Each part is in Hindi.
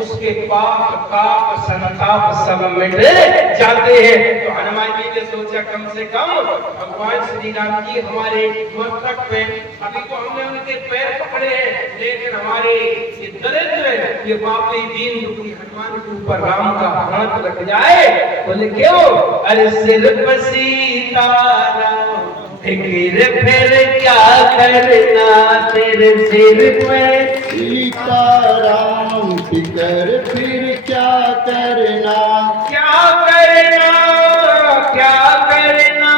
उसके पाप ताप संताप सब मिट जाते हैं। तो हनुमान जी ने सोचा कम से कम भगवान श्री राम जी हमारे मस्तक पे, अभी तो हमने उनके पैर पकड़े हैं, लेकिन हमारे ये दरिद्र ये पापी दीन दुखी हनुमान के ऊपर राम का हाथ लग जाए। बोले क्यों? अरे सिर पर सीताराम फिक्र फिर क्या करना, तेरे सिर पे सीताराम फिक्र फिर क्या करना, क्या करना, क्या करना,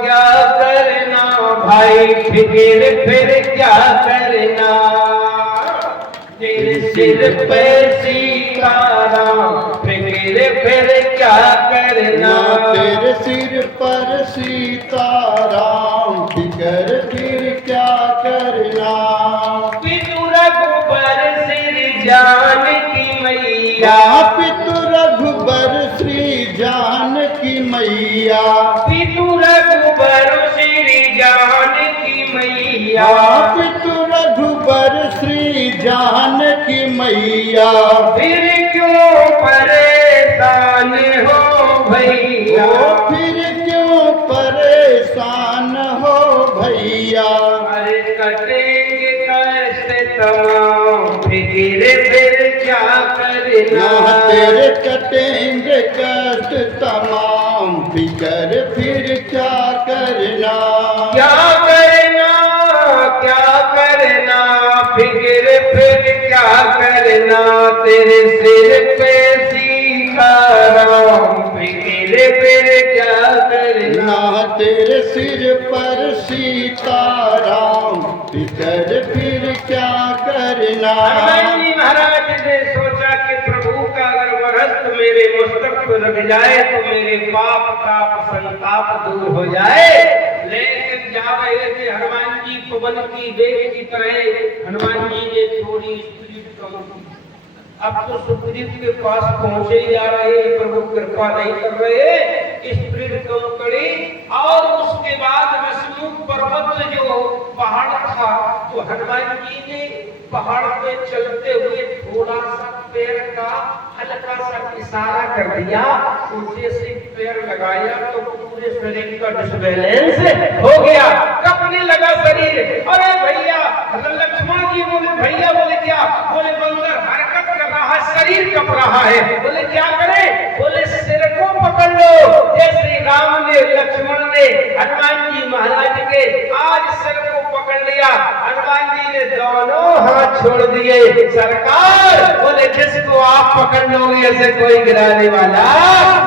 क्या करना भाई, फिक्र फिर क्या करना, तेरे सिर पे सीताराम फिक्र फिर क्या करना, तेरे सिर पर सीताराम फिक्र फिर क्या करना। पितु रघुबर सिर जानकी मैया, पितु रघुबर श्री जानकी मैया, पितु रघुबर श्री जानकी मैया, पितु रघुबर श्री जानकी मैया, फिर क्यों परेशान हो भैया, फिर क्यों परेशान हो भैया। अरे कटेंगे कैसे तमाम फिक्र फिर क्या करना, तेरे कटेंगे कष्ट तमाम फिक्र फिर क्या करना, क्या करना, क्या करना, फिक्र फिर क्या करना, तेरे सिर पे सीताराम फिक्र फिर क्या करना, तेरे सिर पर सीताराम फिक्र फिर क्या करना। हनुमान जी महाराज ने सोचा कि प्रभु का अगर वरस्त मेरे मस्तक पर रख जाए तो मेरे पाप ताप संताप दूर हो जाए। लेकिन जा रहे थे हनुमान जी पवन की वेग की तरह, हनुमान जी ने थोड़ी स्पीड कम की। अब तो सुग्रीव के पास पहुंचे ही जा रहे, प्रभु कृपा नहीं कर रहे, स्पीड कम करी। और उसके बाद विष्णु पर्वत जो पहाड़ था, तो हनुमान जी ने पहाड़ पे चलते हुए थोड़ा सा पैर का हल्का सा इशारा कर दिया, ऊंचे से पैर लगाया तो पूरे शरीर का डिसबैलेंस हो गया, कपने लगा शरीर। अरे भैया, लक्ष्मण जी बोले भैया, बोले क्या? बोले बंदर हरकत कर रहा है, शरीर कप रहा है। बोले क्या करें? बोले सिर को पकड़ लो, जैसे राम ने लक्ष्मण ने हनुमान जी महाराज के आज सिर को पकड़ लिया। हनुमान जी ने दोनों हाथ छोड़ दिए। सरकार बोले जिसको आप पकड़ लोगे ऐसे कोई गिराने वाला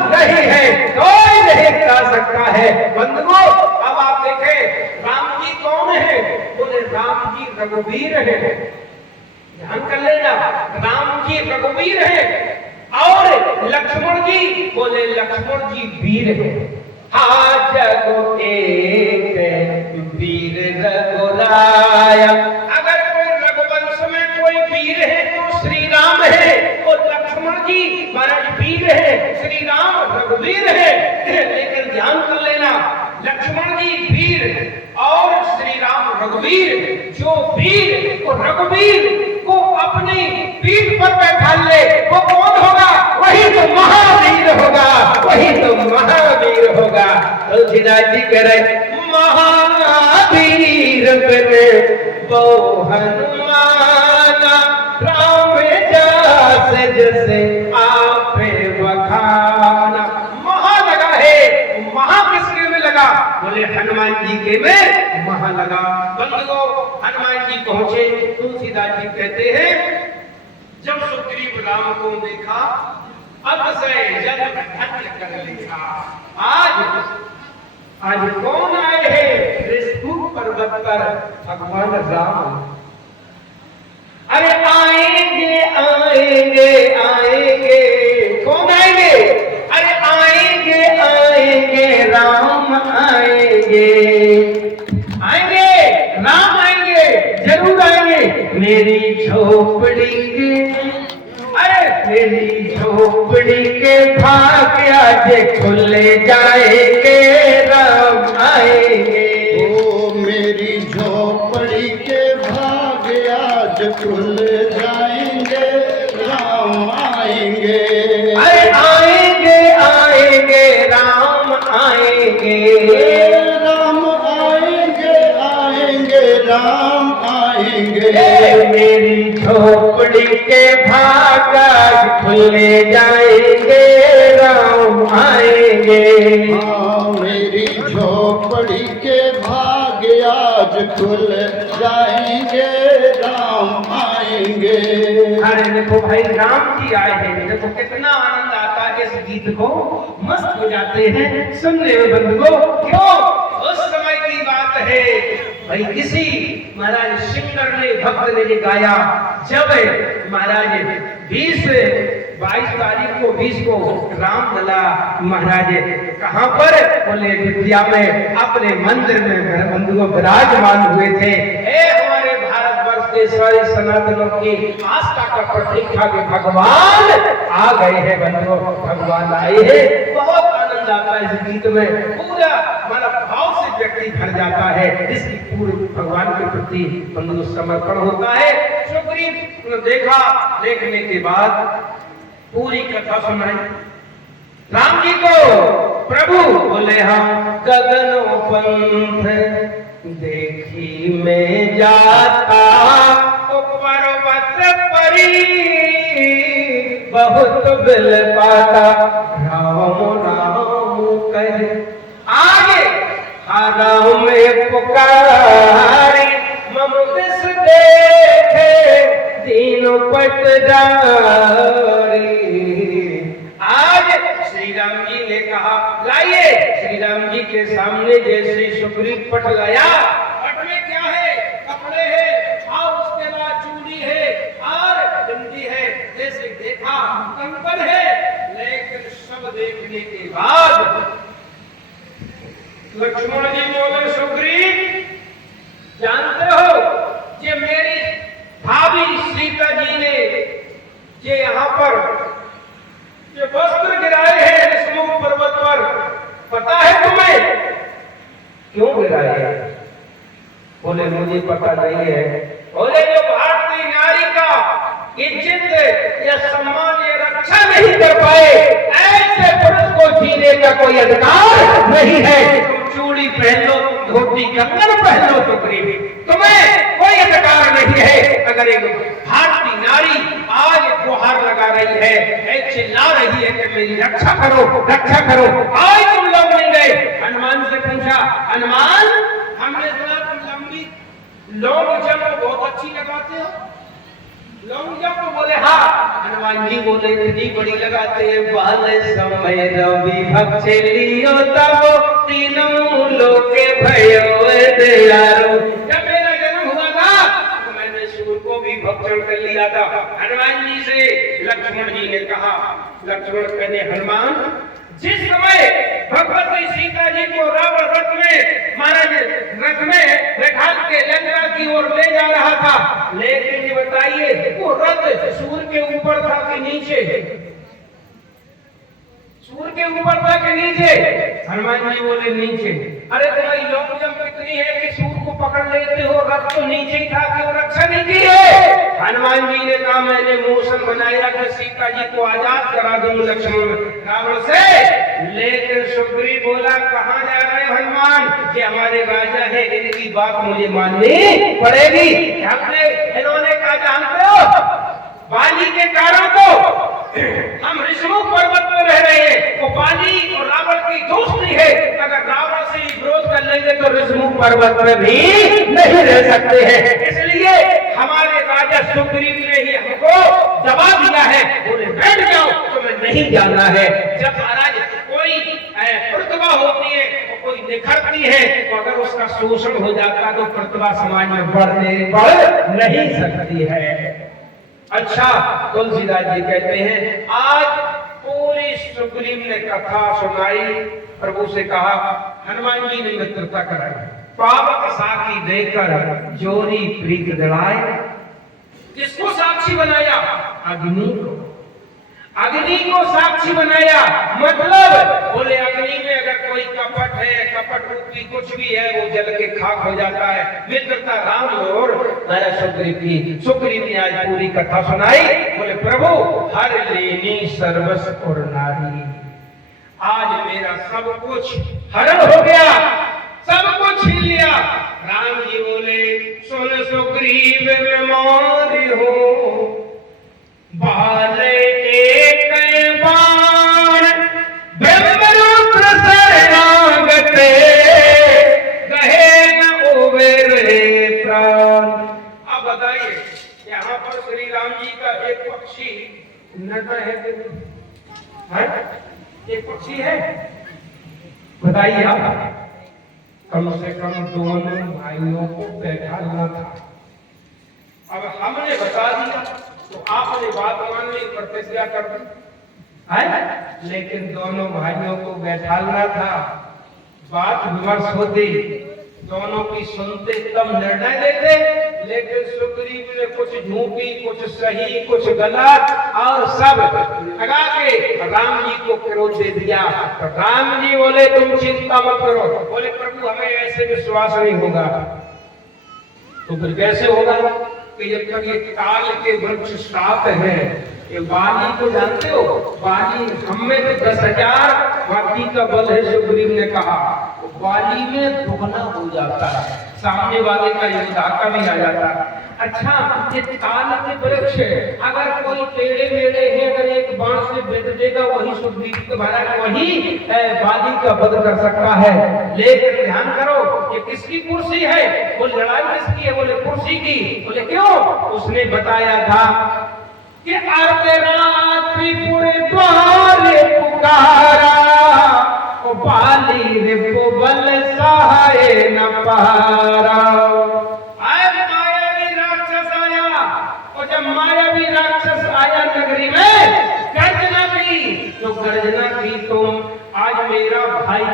नहीं है, कोई नहीं गिरा सकता है। बंधुओं, अब आप देखें राम जी कौन है? बोले राम जी रघुवीर है। ध्यान कर लेना, राम जी रघुवीर है। और लक्ष्मण जी, बोले लक्ष्मण जी वीर है। हाँ जगो एक वीर रघुराया, अगर कोई रघुवंश में कोई वीर है तो श्री राम है। और लक्ष्मण जी महाराज वीर है, श्री राम रघुवीर है। लेकिन ध्यान कर लेना, लक्ष्मण जी वीर और श्री राम रघुवीर। जो वीर और रघुवीर को अपनी पीठ पर बैठा ले वो कौन होगा? वही तो महावीर होगा, वही तो महावीर होगा। तुलसीदास जी कह रहे महावीर बने वो हनुमाना, राम जास जैसे आप बखाना। महा लगा है, महा किसके में लगा? बोले हनुमान जी के में महा लगा। बंधुओं, हनुमान जी पहुंचे। तुलसीदास जी कहते हैं जब सुग्रीव राम को देखा अतिशय जल धन्य कर लिखा। आज कौन आए हैं? ऋषभूप पर्वत पर भगवान राम। अरे आएंगे आएंगे आएंगे, कौन आएंगे? अरे आएंगे आएंगे राम आएंगे, आएंगे राम आएंगे, जरूर आएंगे। मेरी झोपड़ी के, अरे मेरी झोपड़ी के भाग आज खुले जाएंगे, राम आएंगे। ओ मेरी झोपड़ी के भाग आज खुल जाएंगे, राम जाएंगे। मेरी झोपड़ी के भाग खुले जाएंगे, राम आएंगे। हाँ, मेरी झोपड़ी के भाग आज खुल जाएंगे, राम आएंगे। अरे देखो भाई, राम जी आए हैं, देखो कितना आनंद आता है इस गीत को, मस्त हो जाते हैं सुनने में बंधुओं। क्यों? उस समय की बात है भाई, किसी महाराज सिंगर ने, भक्त ने ये गाया, जब महाराज 22 तारीख को 20 को रामलला महाराज कहाँ पर? बोले विद्या में, अपने मंदिर में बंधुओं विराजमान हुए थे। हमारे भारतवर्ष के सारे सनातनों की आस्था का प्रतीक था कि भगवान आ गए हैं बंधुओं, भगवान आए हैं। बहुत आनंद आता है इस गीत में, पूरा मन भाव से व्यक्ति भर जाता है, जिसकी पूरी भगवान के प्रति बंधु समर्पण होता है। सुग्रीव ने देखा, देखने के बाद पूरी कथा सुनाई राम जी को। प्रभु बोले हम गगन पंथ देखी में जाता, पर्वत परी बहुत बिल पाता, राम राम कहे आगे राम में पुकारी, मम दिस देखे दीन पट जारी। आज श्री राम जी ने कहा लाइए, श्री राम जी के सामने जैसे सुग्रीव पट लाया, पट में क्या है? कपड़े है, और उसके बाद चूड़ी है और बिंदी है, जैसे देखा कंकन है। लेकिन सब देखने के बाद लक्ष्मण जी बोले, सुग्रीव जानते हो ये मेरी भाभी सीता जी ने ये यहाँ पर ये वस्त्र गिराए हैं ऋषमुख पर्वत पर, पता है तुम्हें? क्यों गिराए हैं? बोले मुझे पता नहीं है। बोले जो भारतीय नारी का इज्जत या सम्मान या रक्षा नहीं कर पाए, ऐसे पुरुष को जीने का कोई अधिकार नहीं है। तुम चूड़ी पहन लो, धोती कंगन पहन लो, सुग्रीव तुम्हें कोई अधिकार नहीं है। अगर एक भारतीय नारी आज गुहार लगा रही है, चिल्ला रही है कि मेरी रक्षा करो, रक्षा करो, आज तुम लोग नहीं गए। हनुमान से पूछा, हनुमान हमने सुना तुम लंबी लॉन्ग जंप बहुत अच्छी लगाते हो, लॉन्ग जंप? बोले हाँ। हनुमान जी बोले इतनी बड़ी लगाते हैं, बाल समय रवि भक्षे लियो तब तीनों लोके भयो दयारो। जब मेरा जन्म हुआ था तो मैंने सूर को भी भक्षण कर लिया था। हनुमान जी से लक्ष्मण जी ने कहा, लक्ष्मण कहने हनुमान जिस समय भगवती सीता जी को रावण रथ में महाराज रथ में बैठा के लंका की ओर ले जा रहा था, लेकिन ये बताइए वो रथ सूर्य के ऊपर था कि नीचे? सूर्य के ऊपर था कि नीचे? हनुमान जी बोले नीचे। अरे तुम्हारी लॉन्ग जंप इतनी है कि सूर्य को पकड़ लेते हो, रथ तो नीचे ही था, क्यों रक्षा नहीं की है? हनुमान जी ने कहा मैंने मोशन बनाया कि सीता जी को आजाद करा दूं लक्ष्मण रावण से। लेकिन सुग्रीव बोला कहां जा रहे हो हनुमान? ये हमारे राजा है, इनकी बात मुझे माननी पड़ेगी। हमने इन्होंने कहा जानते हो बाली के कारण तो हम ऋषमुख पर्वत में रह रहे हैं, वो बाली और रावण की दोस्ती है, अगर रावण से विरोध कर लेंगे तो ऋषमुख पर्वत में भी नहीं रह सकते हैं। इसलिए हमारे राजा सुग्रीव ने ही हमको दबा दिया है, बोले बैठ जाओ, तुम्हें नहीं जाना है। जब महाराज कोई प्रतिभा होती है तो कोई निखरती है, तो अगर उसका शोषण हो जाता तो प्रतिभा समाज में बढ़ नहीं सकती है। अच्छा, तुलसीदास जी कहते हैं आज पूरी सुग्रीव ने कथा सुनाई, प्रभु से कहा, हनुमान जी ने मित्रता कराई, पावक साखी देकर जोरी प्रीत दड़ाए। किसको साक्षी बनाया? अग्नि को। अग्नि को साक्षी बनाया, मतलब बोले अग्नि में अगर कोई कपट है, कपट रूपी कुछ भी है, वो जल के खाक हो जाता है। मित्रता राम और सुग्रीव की। सुग्रीव ने आज पूरी कथा सुनाई, बोले प्रभु हर लेनी सर्वस्व और नारी, आज मेरा सब कुछ हरण हो गया, सब कुछ छीन लिया। राम जी बोले सुन सुग्रीव बीमारी हो, बाले एक बाण ब्रह्मरुद्र शरणागते, गहे न उबेरे प्राण। अब बताइए यहाँ पर श्री राम जी का एक पक्षी नट है कि नहीं? एक पक्षी है, बताइए आप। कम से कम दोनों भाइयों को बैठाना था। अब हमने बता दिया तो आपने बात मान ली, प्रतिज्ञा कर दी है, लेकिन दोनों भाइयों को बैठाना था। बात विमर्श होती, दोनों की सुनते तब निर्णय लेते, लेकिन सुग्रीव ने कुछ झूठी, कुछ सही, कुछ गलत और सब लगा के राम जी को क्रोध दे दिया। तो राम जी बोले तुम चिंता मत करो। बोले प्रभु हमें ऐसे विश्वास नहीं होगा। तो फिर कैसे होगा कि जब तक ये काल के वृक्ष 7 है, ये बाली को जानते हो, बाली हम में तो 10,000 हाथी का बल है, सुग्रीव ने कहा, बाली में दुगना हो जाता है, सामने वाले का योद्धा का भी आ जाता है। अच्छा ये काल के वृक्ष है, अगर कोई टेढ़े मेढ़े है, अगर एक बाण से बेच देगा वही सुग्रीव के महाराज वही बाली का वध कर सकता है। लेकिन ध्यान करो ये किसकी कुर्सी है, वो लड़ाई किसकी है? बोले कुर्सी की। बोले क्यों? उसने बताया था कि अर्धरात्रि पूरे द्वारे पुकारा, ओ बाली रे को बल सहाय न पारा। मायावी राक्षस आया, और जब मायावी राक्षस आया नगरी में, गर्जना की तो गर्जना की तुम आज मेरा भाई,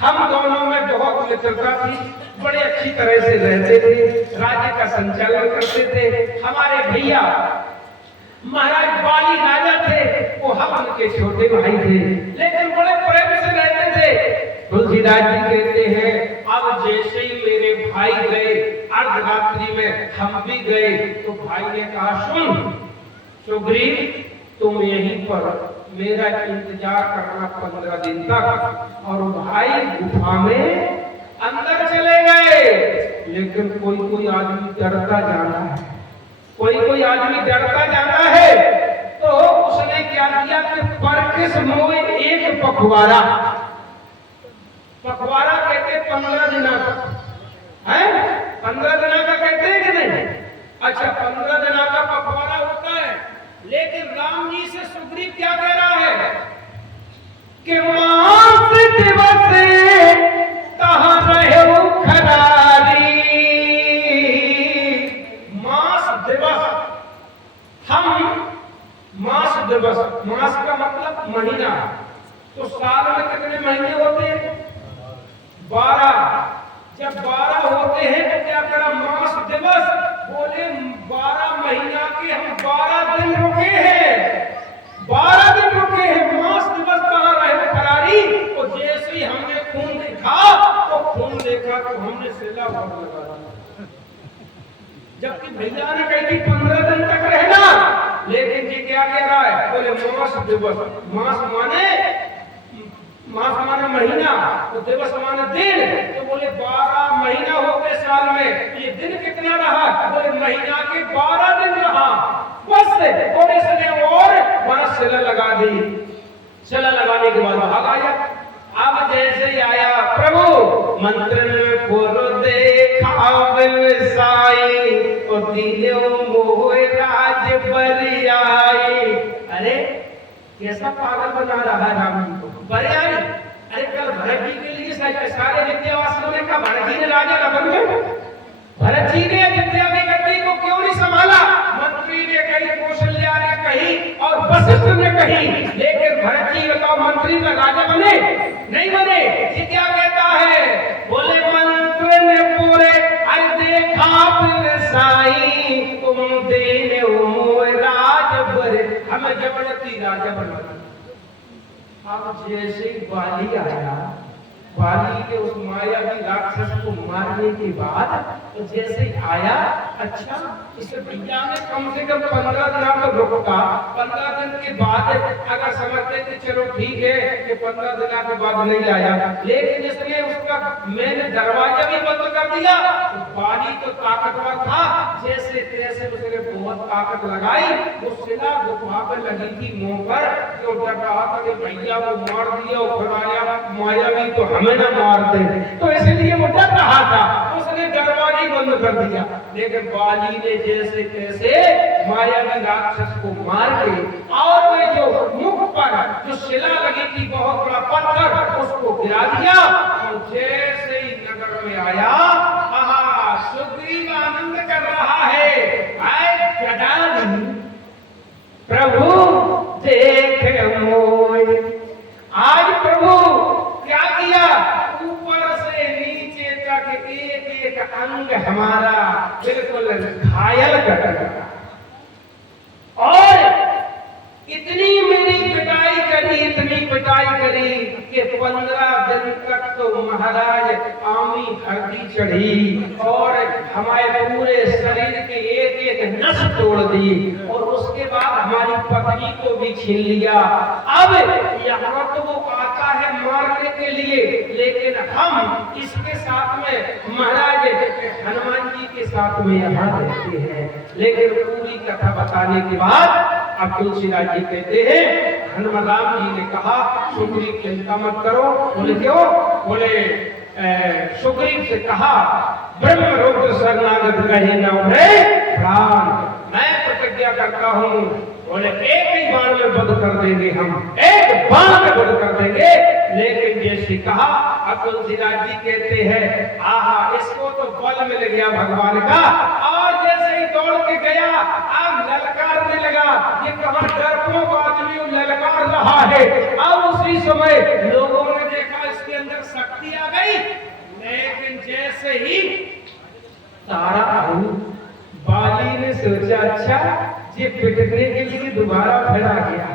हम दोनों में बहुत मित्रता थी, बड़े अच्छी तरह से रहते थे, राज्य का संचालन करते थे। हमारे भैया महाराज बाली राजा थे, वो हम उनके छोटे भाई थे, लेकिन बड़े प्रेम से रहते थे। तुलसीदास जी कहते हैं अब जैसे ही मेरे भाई गए अर्धरात्रि में हम भी गए, तो भाई ने कहा सुन सुग्रीव तुम यहीं पर मेरा इंतजार करना 15 दिन तक। और भाई गुफा में अंदर चले गए, लेकिन कोई कोई आदमी डरता जाना है, कोई आदमी डरता जाता है। तो उसने क्या किया कि परकिस मोए एक पखवाड़ा, पखवाड़ा कहते 15 दिन का है, 15 दिन का कहते हैं कि नहीं? अच्छा 15 दिन का पखवाड़ा होता है, लेकिन राम जी से सुग्रीव क्या कह रहा है कि मास दिवस कहाँ रहे खरारी, मास दिवस, हम मास दिवस, मास का मतलब महीना, तो साल में कितने महीने होते हैं? 12। जब 12 होते हैं तो क्या करा मास दिवस, बोले 12 महीना के हम 12 दिन रुके हैं, 12 दिन रुके हैं। मास दिवस कहाँ रहे फरारी, तो जैसे ही हमने खून देखा तो खून देखा तो हमने सेला भर लगा दिया, जबकि भैया ने कही थी 15 दिन तक रहना, लेकिन जी क्या कह रहा है? बोले मास दिवस, मास माने महीना, तो दिवस माने दिन, तो बोले 12 महीना हो गए साल में, ये दिन कितना रहा? बोले महीना के 12 दिन रहा बस। और इसने और वहां सिला लगा दी, सिला लगाने के बाद भाग आया। अब जैसे ही आया प्रभु मंत्र में बोलो देखा साई, और दिलो मोह राज बरी आई। अरे कैसा पागल बना रहा है राम जी को, बड़े आई। अरे कल भरत जी के लिए सारे विद्यावासियों ने कहा भरत जी ने राजा न बन गए, भरत जी ने विद्या की गद्दी को क्यों नहीं संभाला? मंत्री ने कही, कौशल्या ने कही और वशिष्ठ ने कही, लेकिन भरत जी बताओ मंत्री का राजा बने नहीं बने? ये क्या कहता है? बोले मंत्र ने पूरे अरे देखा साई, तुम देने राज बरे, हमें जबरदस्ती राजा बना। अब जैसे बाली आया, बाली के उस मायावी राक्षस को मारने के बाद तो जैसे आया, अच्छा इसे भैया ने कम से कम 15 दिन तो रुका, 15 दिन के बाद अगर समझते कि चलो ठीक है कि 15 दिन के बाद नहीं लाया, लेकिन इसने उसका मैंने दरवाजा भी बंद कर दिया। तो बाली तो ताकतवर था, जैसे तैसे उसने बहुत ताकत लगाई, वो सिला गुफा पर लगी थी मुंह पर, तो डर रहा था कि भैया को मार दिया और फिर आया मायावी तो हमें ना मार दे, तो इसलिए वो डर रहा था, उसने दरवाजा बंद कर दिया। लेकिन बाली ने जैसे तैसे मायावी राक्षस को मार के और वे जो मुख पर जो शिला लगी थी बहुत बड़ा पत्थर उसको गिरा दिया, और जैसे ही नगर में आया, आहा सुग्रीव आनंद कर रहा है, आए गदाधर प्रभु देख मोय। आज प्रभु क्या किया, ऊपर से नीचे तक एक एक अंग हमारा बिल्कुल घायल कर दिया, और इतनी मेरी पिटाई करी, इतनी पिटाई करी कि 15 दिन तक तो महाराज आमी हड्डी चढ़ी और हमारे पूरे शरीर के एक एक नस तोड़ दी, और उसके बाद हमारी पत्नी को भी छीन लिया। अब यहाँ तो वो आता है मारने के लिए, लेकिन हम इसके साथ में महाराज हनुमान जी के साथ में यहाँ रहते हैं। लेकिन पूरी कथा बताने के बाद अब तुलसीदास जी कहते हैं, हनुमान राम जी ने कहा सुग्रीव चिंता मत करो। बोले क्यों? बोले सुग्रीव से कहा ब्रह्म रुद्र शरणागत कहे न प्राण, मैं प्रतिज्ञा करता हूँ, बोले एक ही बाण में वध कर देंगे, हम एक बाण में वध कर देंगे। लेकिन जैसे कहा, अब तुलसीदास जी कहते हैं आहा इसको तो बल मिल गया भगवान का, और जैसे ही दौड़ के गया अब ललकारने लगा, ये कहां डरपोक आदमी ललकार रहा है। अब उसी समय लोगों ने देखा इसके अंदर शक्ति आ गई, लेकिन जैसे ही तारा आई, बाली ने सोचा अच्छा ये पिटने के लिए दोबारा फिर आ गया।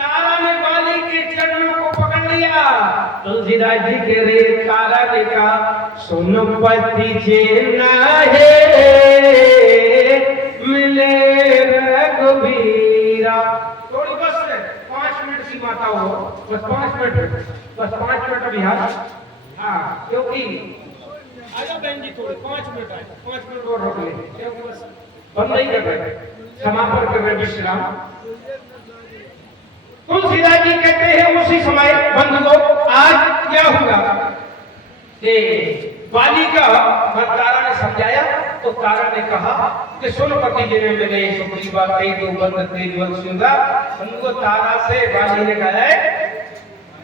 तारा ने बाली के चरणों को पकड़ लिया। तुलसीदास जी कह रहे तारा ने कहा सुनो पति चेना है मिले रघुबीरा। थोड़ी बस 5 मिनट की माता हो, बस 5 मिनट, बस 5 मिनट अभी। हाँ क्योंकि आजा बहन जी थोड़ी 5 मिनट आए, 5 मिनट और रोक ले, क्योंकि बस बंद नहीं कर रहे, समापन कर रहे विश्राम। तुलसीदास जी कहते हैं उसी समय बंधुओं आज क्या हुआ कि बाली का तारा ने समझाया, तो तारा ने कहा कि सुन पति जी ने मैंने सुग्रीव कही दो बंद तेज बल सुंदर। बंधुओं तारा से बाली ने कहा है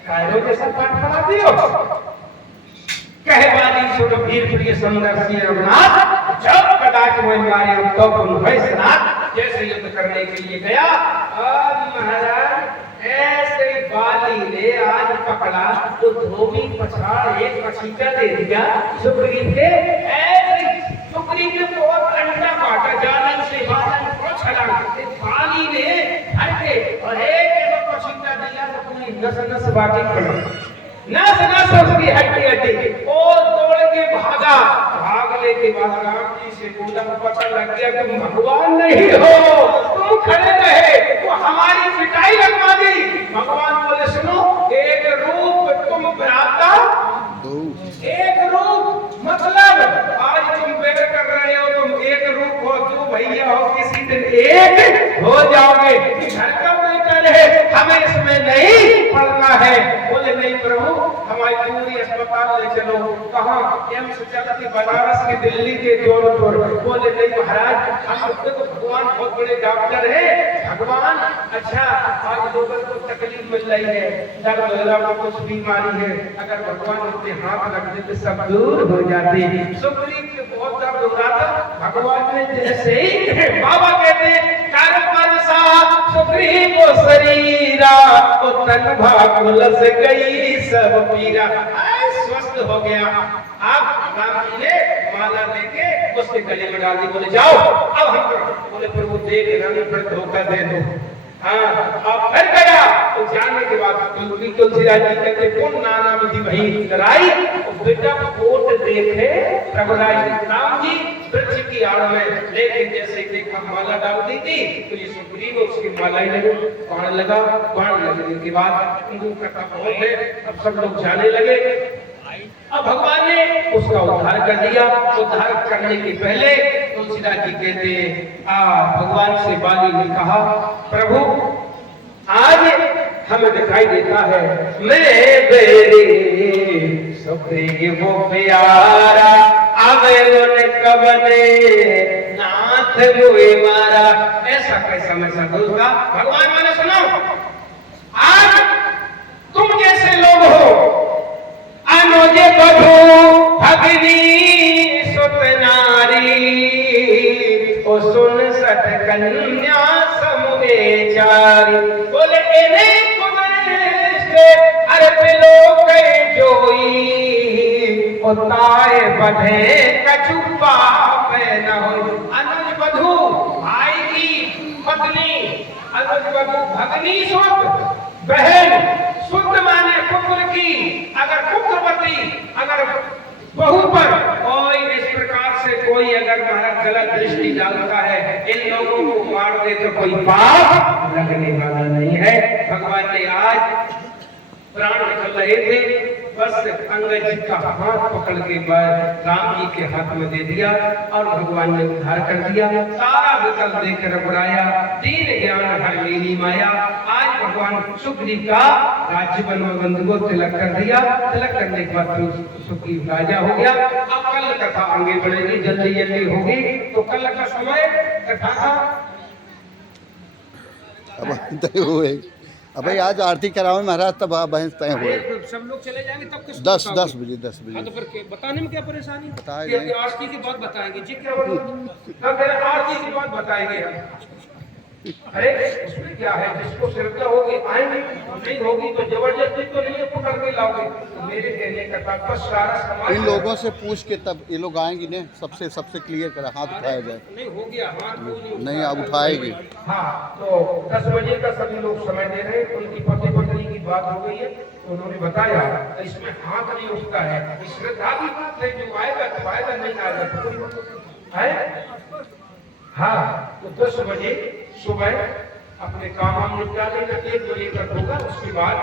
कायरों के सब पाठ करा दियो। कहे बाली सुन वीर प्रिय सुंदर सिंह रघुनाथ, जब कदाच वो मारे तो पुन भय सनाथ। जैसे युद्ध करने के लिए गया और महाराज ऐसे बाली ने आज पकड़ा तो धोबी पछाड़ एक पछीटा दे दिया सुग्रीव के। ऐसे सुग्रीव ने बहुत अंडा काटा, जालन से बालन को छलांग, बाली ने हर के और एक पछीटा दिया तो पूरी नस नस बाकी खड़ी, नस नस उसकी हड्डी हड्डी, और दौड़ के भागा। भागने के बाद राम जी से बोला पता लग गया तुम भगवान नहीं हो, तुम खड़े रहे वो हमारी पिटाई लगवा दी। भगवान बोले सुनो एक रूप तुम भ्राता, एक रूप मतलब आज तुम बैठ कर रहे हो, तुम एक रूप हो, दो भैया हो, किसी दिन एक हो जाओगे। घर का बेटा है, हमें इसमें नहीं पड़ना है। बोले नहीं प्रभु हमारी पूरी अस्पताल ले चलो। कहाँ? एम्स चलती बनारस के दिल्ली के जौनपुर। बोले नहीं महाराज हम तो भगवान बहुत बड़े डॉक्टर है, भगवान अच्छा आज लोगों को तकलीफ मिल रही है, दर्द वगैरह कुछ बीमारी है, अगर भगवान अपने हाथ रख देते सब दूर हो जाते। सुग्रीव के बहुत दर्द हो रहा था, भगवान ने जैसे ही बाबा कहते कर परसा सुग्रीव को शरीरा तो तन भाकुल से गई सब पीरा, स्वस्थ हो गया। अब राम जी ने माला लेके उसके गले में डाल दी। बोले जाओ अब हम करो। बोले प्रभु देख रानी फिर धोखा दे दो। हाँ अब फिर गया तो जाने के बाद तुलसीदास जी कहते कौन नाना विधि वही कराई, बेटा कोट देखे रघुराई। राम जी वृक्ष की आड़ में, लेकिन जैसे देखा माला डाल दी थी तो ये सुग्रीव उसकी माला ही लगे, बाण लगा, बाण लगने के बाद बहुत है, अब सब लोग जाने लगे। अब भगवान ने उसका उद्धार कर दिया। उद्धार करने के पहले तुलसीदास जी कहते हैं भगवान से बाली ने कहा, प्रभु आज हमें दिखाई देता है मैं बेरे सुग्रीव वो प्यारा आवे उन कबने नाथ हुए मारा। ऐसा कैसा मैं संतोष का भगवान मैंने सुनो, आज तुम जैसे लोग हो अनुजे बधू भगनी सुत नारी ओ सुन सत कन्या समुहे चारी। बोले एने कुदरे अरे पिलो कई जोई ओ ताए बधे कछु पाप न हो। अनुज बधू भाई की पत्नी, अनुज बधू भगनी सुत बहन, शुद्ध माने पुत्र की, अगर पुत्रवती अगर बहू पर कोई इस प्रकार से कोई अगर महाराज गलत दृष्टि डालता है, इन लोगों को मार दे तो कोई पाप लगने वाला नहीं है। भगवान ने आज प्राण निकल रहे थे, बस अंगद जी का हाथ पकड़ के राम जी के हाथ में दे दिया और भगवान ने उद्धार कर दिया। सारा विकल देकर बुलाया, दीन ज्ञान हर मेरी माया। आज भगवान सुग्रीव का राज्य बंधु को तिलक कर दिया। तिलक करने के बाद सुग्रीव राजा हो गया। अब कल कथा आगे बढ़ेगी, जल्दी जल्दी होगी, तो कल का समय कथा का अब भाई आज आरती कराओ महाराज, तब बहन तय हुए। सब लोग चले जाएंगे तब किस 10 बजे 10 बजे। तो फिर बताने में क्या परेशानी? बताएंगे आरती की बात बताएंगे जी, क्या आरती की बात बताएंगे हम। अरे इसमें क्या है, जिसको श्रद्धा होगी आएंगे, नहीं होगी तो जबरदस्ती तो नहीं पकड़ के लाओगे। तो मेरे कहने का तात्पर्य सारा समाज इन लोगों से पूछ के तब ये लोग आएंगे ना, सबसे क्लियर करा, हाथ उठाया जाए। नहीं हो गया हाथ नहीं अब उठाएगी। हाँ तो 10 बजे का सभी लोग समय दे रहे हैं। उनकी पति पत्नी की बात हो गई है तो उन्होंने बताया इसमें हाथ नहीं उठता है। श्रद्धा की बात है, जो आएगा तो आएगा, नहीं आएगा है। हाँ तो 10 बजे सुबह अपने काम निपटा देना, 1 बजे तक होगा। उसके बाद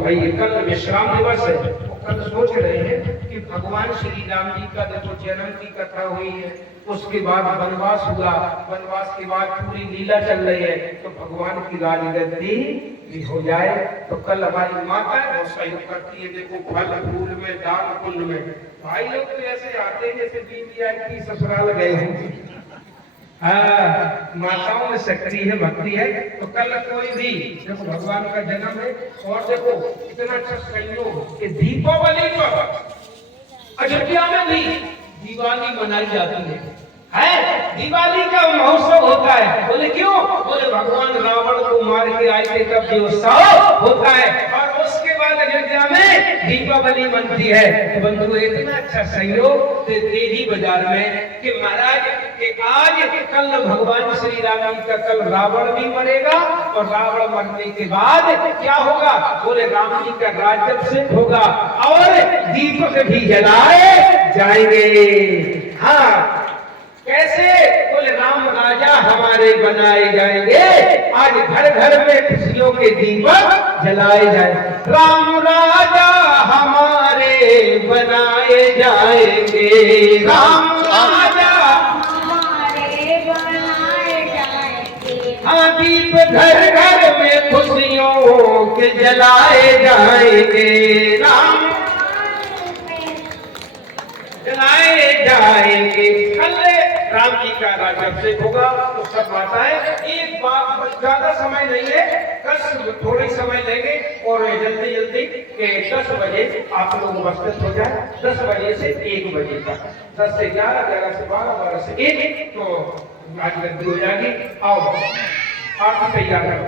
भाई कल विश्राम दिवस है, तो कल सोच रहे हैं कि भगवान श्री राम जी का देखो जन्म की कथा हुई है, उसके बाद वनवास हुआ, वनवास के बाद पूरी लीला चल रही है, तो भगवान की राजगद्दी भी हो जाए। तो कल हमारी माता बहुत सहयोग करती है, देखो फल फूल में, दान पुण्य में। भाई लोग तो ऐसे आते हैं जैसे बीवी आई की ससुराल गए होंगे। माताओं में सक्रिय है, भक्ति है। तो कल कोई भी देखो भगवान का जन्म है, और देखो इतना अच्छा संयोग कि दीपावली पर अयोध्या में भी दिवाली मनाई जाती है दिवाली का महोत्सव होता है। बोले क्यों? बोले भगवान रावण को मार के आए थे तब ये उत्सव होता है, और उसके बाद अयोध्या में दीपावली बनती है। तो बंधु इतना अच्छा सहयोग तेजी बाजार में कि महाराज कि आज कल भगवान श्री राम जी का कल रावण भी मरेगा, और रावण मरने के बाद क्या होगा? बोले राम जी का राज्याभिषेक होगा और दीपक भी जलाए जाएंगे। हाँ कैसे? बोले राम राजा हमारे बनाए जाएंगे, आज घर घर में खुशियों के दीपक जलाए जाए। राम राजा हमारे बनाए जाएंगे, राम राजा हमारे बनाए जाएंगे। हाँ दीप घर घर में खुशियों के जलाए जाएंगे, राम जलाए जाएंगे। कल राम जी का राज्याभिषेक होगा, तो सब माताएं एक बार, ज्यादा समय नहीं है, बस थोड़ी समय लेंगे और जल्दी जल्दी 10 बजे आप लोग उपस्थित हो जाए। 10 बजे से 1 बजे तक, 10 से 11, 11 से 12, 12 से 1, तो आज गद्दी हो जाएगी। आओ आप तैयार करो।